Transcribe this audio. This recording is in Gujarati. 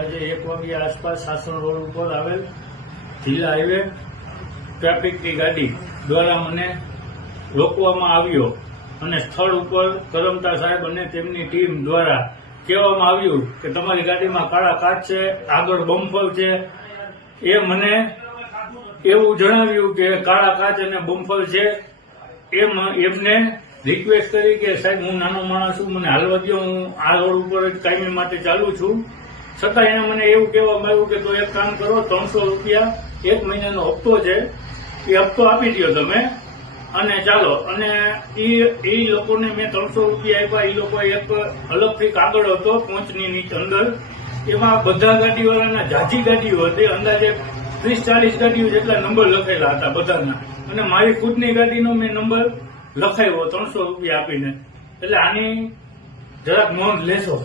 આજે 1 વાગ્યા આસપાસ સાસણ રોડ ઉપર આવેલ જિલ્લા હાઈવે ટ્રાફિકની ગાડી દ્વારા મને રોકવામાં આવ્યો અને સ્થળ ઉપર કરમતા સાહેબ અને તેમની ટીમ દ્વારા કહેવામાં આવ્યું કે તમારી ગાડીમાં કાળા કાચ છે, આગળ બમ્પર છે. એ મને એવું જણાવ્યું કે કાળા કાચ અને બમ્પર છે. એમને રિક્વેસ્ટ કરી કે સાહેબ હું નાનો માણસ છું, મને હાલવા દો, હું આ રોડ ઉપર જ કાયમી માટે ચાલુ છું. છતાં એને મને એવું કહેવામાં આવ્યું કે તો એક કામ કરો, 300 રૂપિયા 1 મહિનાનો હપ્તો છે, એ હપ્તો આપી દો તમે અને ચાલો. અને એ લોકોને મેં 300 રૂપિયા આપ્યા. એ લોકો એક અલગથી કાગળ હતો પહોંચની નીચે અંદર, એમાં બધા ગાડીવાળાના જાજી ગાડીઓ હતી, અંદાજે 30-40 ગાડીઓ જેટલા નંબર લખેલા હતા બધાના, અને મારી ખુદની ગાડીનો મેં નંબર લખાયો 300 રૂપિયા આપીને. એટલે આની જરાક નોંધ લેશો.